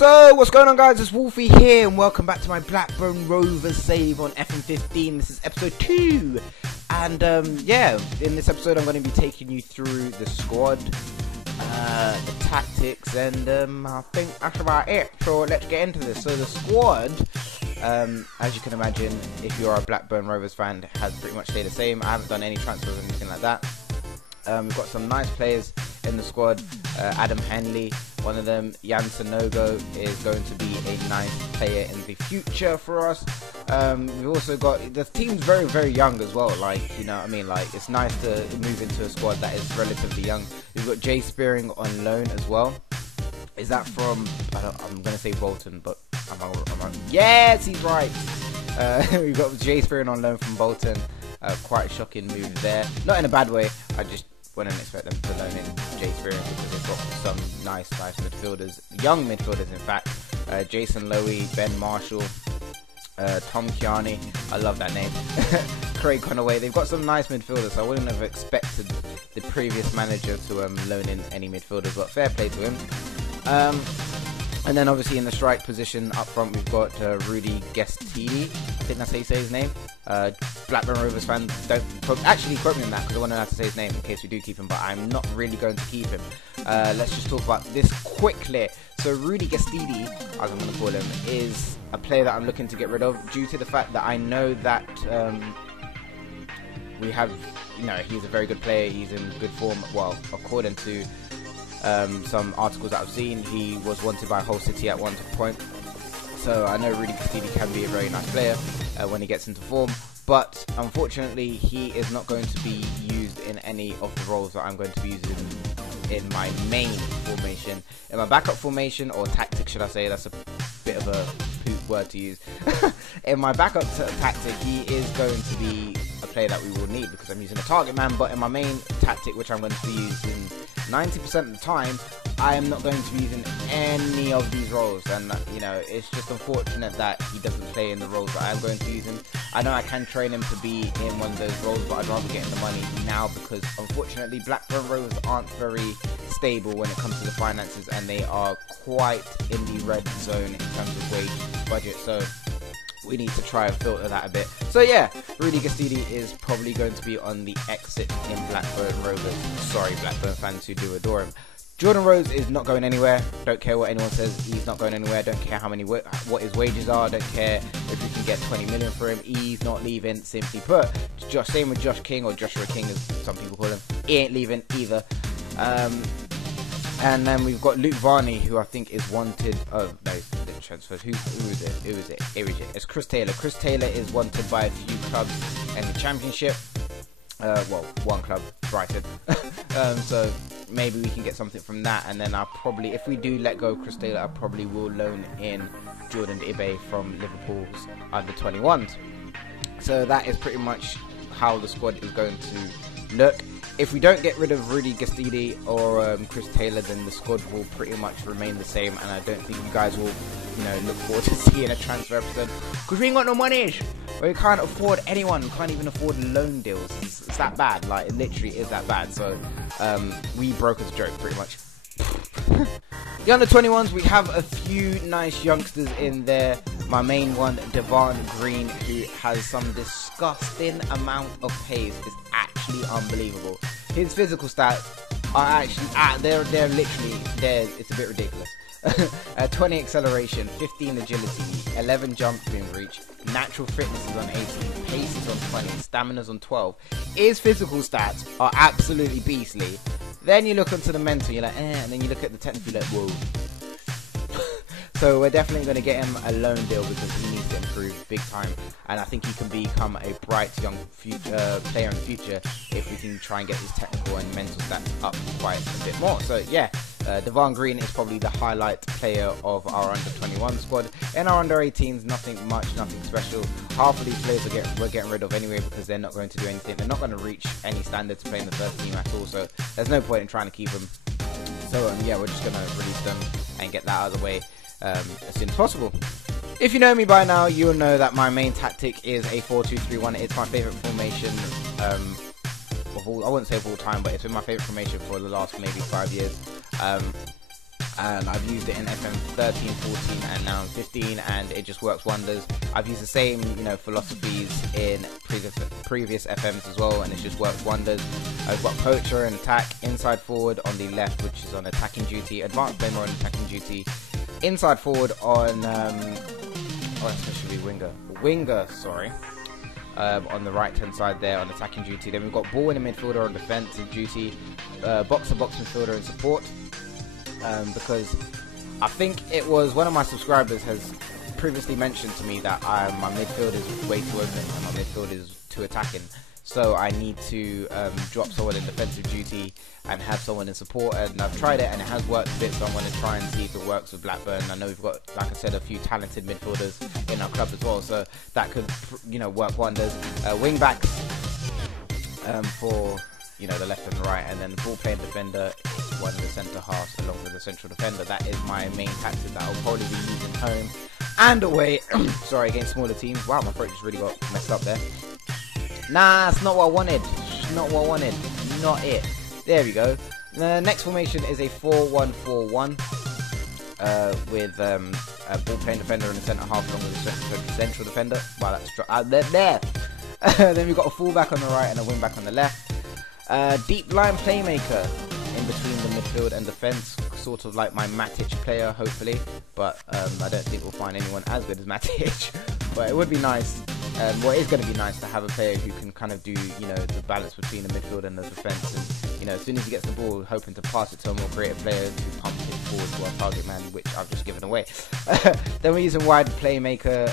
So, what's going on, guys? It's Wolfie here, and welcome back to my Blackburn Rovers save on FM15. This is episode 2. And, yeah, in this episode, I'm going to be taking you through the squad, the tactics, and, I think that's about it. So, let's get into this. So, the squad, as you can imagine, if you are a Blackburn Rovers fan, has pretty much stayed the same. I haven't done any transfers or anything like that. We've got some nice players in the squad. Adam Henley, one of them. Jan Sanogo is going to be a nice player in the future for us. We've also got, the team's very, very young as well. Like, you know what I mean? Like, it's nice to move into a squad that is relatively young. We've got Jay Spearing on loan as well. Is that from, I'm going to say Bolton, but I'm yes, he's right. We've got Jay Spearing on loan from Bolton. Quite a shocking move there. Not in a bad way. I just wouldn't expect them to loan in Jay Spearing because they've got some nice midfielders, young midfielders in fact. Jason Lowy, Ben Marshall, Tom Kiani, I love that name. Craig Conaway. They've got some nice midfielders, so I wouldn't have expected the previous manager to loan in any midfielders, but fair play to him. And then obviously in the strike position up front we've got Rudy Gestidi, I think that's how you say his name. Blackburn Rovers fans, don't actually quote me on that because I want to know how to say his name in case we do keep him, but I'm not really going to keep him. Let's just talk about this quickly. So Rudy Gestidi, as I'm going to call him, is a player that I'm looking to get rid of due to the fact that I know that we have, you know, he's a very good player, he's in good form. Well, according to some articles that I've seen, he was wanted by Hull City at one point. So I know Rudy Gestidi can be a very nice player when he gets into form, but unfortunately he is not going to be used in any of the roles that I'm going to be using in my main formation. In my backup formation, or tactic should I say, that's a bit of a poop word to use. In my backup tactic, he is going to be a player that we will need because I'm using a target man, but in my main tactic, which I'm going to be using 90% of the time, I am not going to be using any of these roles, and you know, it's just unfortunate that he doesn't play in the roles that I am going to use him. I know I can train him to be in one of those roles, but I'd rather get him the money now because unfortunately Blackburn Rovers aren't very stable when it comes to the finances, and they are quite in the red zone in terms of wage budget, so we need to try and filter that a bit. So yeah, Rudy Gestidi is probably going to be on the exit in Blackburn Rovers. Sorry, Blackburn fans who do adore him. Jordan Rhodes is not going anywhere. Don't care what anyone says. He's not going anywhere. Don't care how many what his wages are. Don't care if we can get 20 million for him. He's not leaving. Simply put. Same with Josh King, or Joshua King as some people call him. He ain't leaving either. And then we've got Luke Varney, who I think is wanted. Oh no, he's transferred. Who is it? Who is it? Here it is. It's Chris Taylor. Chris Taylor is wanted by a few clubs in the Championship. Well, one club, Brighton. So maybe we can get something from that, and then I'll probably, if we do let go of Chris Taylor, I probably will loan in Jordan Ibe from Liverpool's under 21s. So that is pretty much how the squad is going to look. If we don't get rid of Rudy Gestidi or Chris Taylor, then the squad will pretty much remain the same, and I don't think you guys will, you know, look forward to seeing a transfer episode because we ain't got no money. We can't afford anyone. We can't even afford loan deals. It's that bad. Like, it literally is that bad. So we broke as a joke, pretty much. The under 21s, we have a few nice youngsters in there. My main one, Devon Green, who has some disgusting amount of pace. It's actually unbelievable. His physical stats are actually, they're literally, it's a bit ridiculous. 20 acceleration, 15 agility, 11 jump in reach, natural fitness is on 18, pace is on 20, stamina is on 12. His physical stats are absolutely beastly. Then you look onto the mental, you're like, and then you look at the technical, you're like, whoa. So we're definitely going to get him a loan deal because he needs to improve big time, and I think he can become a bright young player in the future if we can try and get his technical and mental stats up quite a bit more. So yeah, Devon Green is probably the highlight player of our under 21 squad. In our under 18s, nothing much, nothing special. Half of these players we're getting rid of anyway because they're not going to do anything. They're not going to reach any standard to play in the first team at all, so there's no point in trying to keep them. So yeah, we're just going to release them and get that out of the way as soon as possible. If you know me by now, you'll know that my main tactic is a 4-2-3-1. It's my favourite formation of all, I wouldn't say of all time, but it's been my favourite formation for the last maybe 5 years. and I've used it in FM 13, 14, and now 15, and it just works wonders. I've used the same, philosophies in previous FMs as well, and it's just worked wonders. I've got poacher and attack, inside forward on the left, which is on attacking duty, advanced player on attacking duty, inside forward on especially winger, sorry. On the right hand side there on attacking duty. Then we've got ball in the midfielder on defensive duty, box-to-box midfielder in support, because I think it was one of my subscribers has previously mentioned to me that my midfield is way too open and my midfield is too attacking, so I need to drop someone in defensive duty and have someone in support, and I've tried it and it has worked a bit, so I'm going to try and see if it works with Blackburn. I know we've got, like I said, a few talented midfielders in our club as well, so that could work wonders. Wing backs for the left and the right, and then the ball playing defender is one of the centre halves along with the central defender. That is my main tactic that I'll probably be using home and away sorry, against smaller teams. Wow, my throat just really got messed up there. Nah, it's not what I wanted. Not it. There we go. The next formation is a 4-1-4-1 with a ball playing defender in the centre half along with the central defender. Wow, that's there. Then we've got a fullback on the right and a wing back on the left. Deep line playmaker in between the midfield and defence, sort of like my Matic player, hopefully. But I don't think we'll find anyone as good as Matic. But it would be nice. Well, it is going to be nice to have a player who can kind of do, the balance between the midfield and the defence. And, as soon as he gets the ball, hoping to pass it to a more creative player to pump it forward to our target man, which I've just given away. Then we're using wide playmaker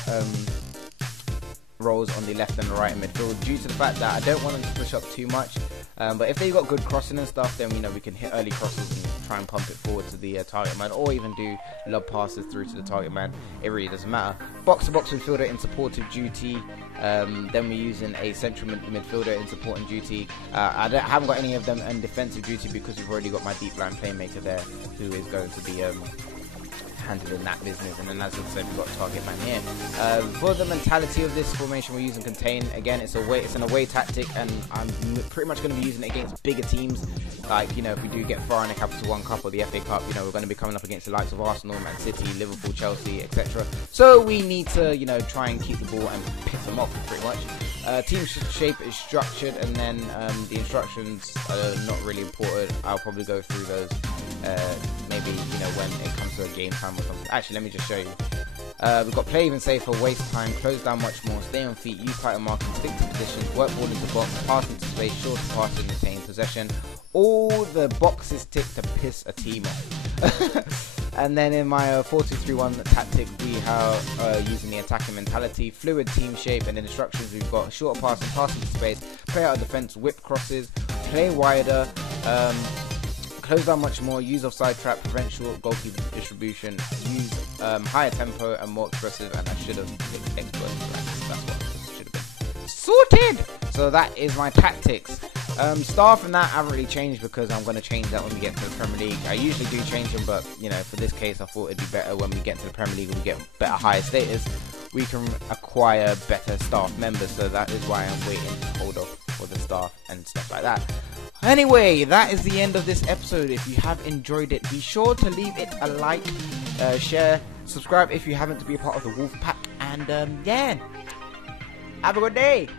roles on the left and the right in midfield, due to the fact that I don't want them to push up too much. But if they've got good crossing and stuff, then we can hit early crosses and try and pump it forward to the target man, or even do lob passes through to the target man. It really doesn't matter. Box-to-box midfielder in supportive duty. Then we're using a central midfielder in supporting duty. I haven't got any of them in defensive duty because we've already got my deep line playmaker there, who is going to be handling that business. And then, as I said, we've got a target man here. For the mentality of this formation, we're using contain. Again, it's an away tactic, and I'm pretty much going to be using it against bigger teams. Like, if we do get far in the Capital One Cup or the FA Cup, we're going to be coming up against the likes of Arsenal, Man City, Liverpool, Chelsea, etc. So we need to, try and keep the ball and piss them off, pretty much. Team shape is structured, and then the instructions are not really important. I'll probably go through those maybe when it comes to a game time or something. Actually, let me just show you. We've got play even safer, waste time, close down much more, stay on feet, use tighter marking, stick to positions, work ball into box, pass into space, short pass and retain possession. All the boxes tick to piss a team off. And then in my 4-2-3-1 tactic, we have using the attacking mentality, fluid team shape, and in instructions we've got short passing, pass into space, play out of defense, whip crosses, play wider, close down much more, use offside trap, prevent short goalkeeper distribution, use higher tempo and more expressive, and I should have picked exploit. That's what it should have been. Sorted! So that is my tactics. Staff and that I haven't really changed because I'm going to change that when we get to the Premier League. I usually do change them, but for this case I thought it'd be better when we get to the Premier League and we get better higher status, we can acquire better staff members. So that is why I'm waiting to hold off for the staff and stuff like that. Anyway, that is the end of this episode. If you have enjoyed it, be sure to leave it a like, share, subscribe if you haven't, to be a part of the Wolf Pack, and yeah, have a good day.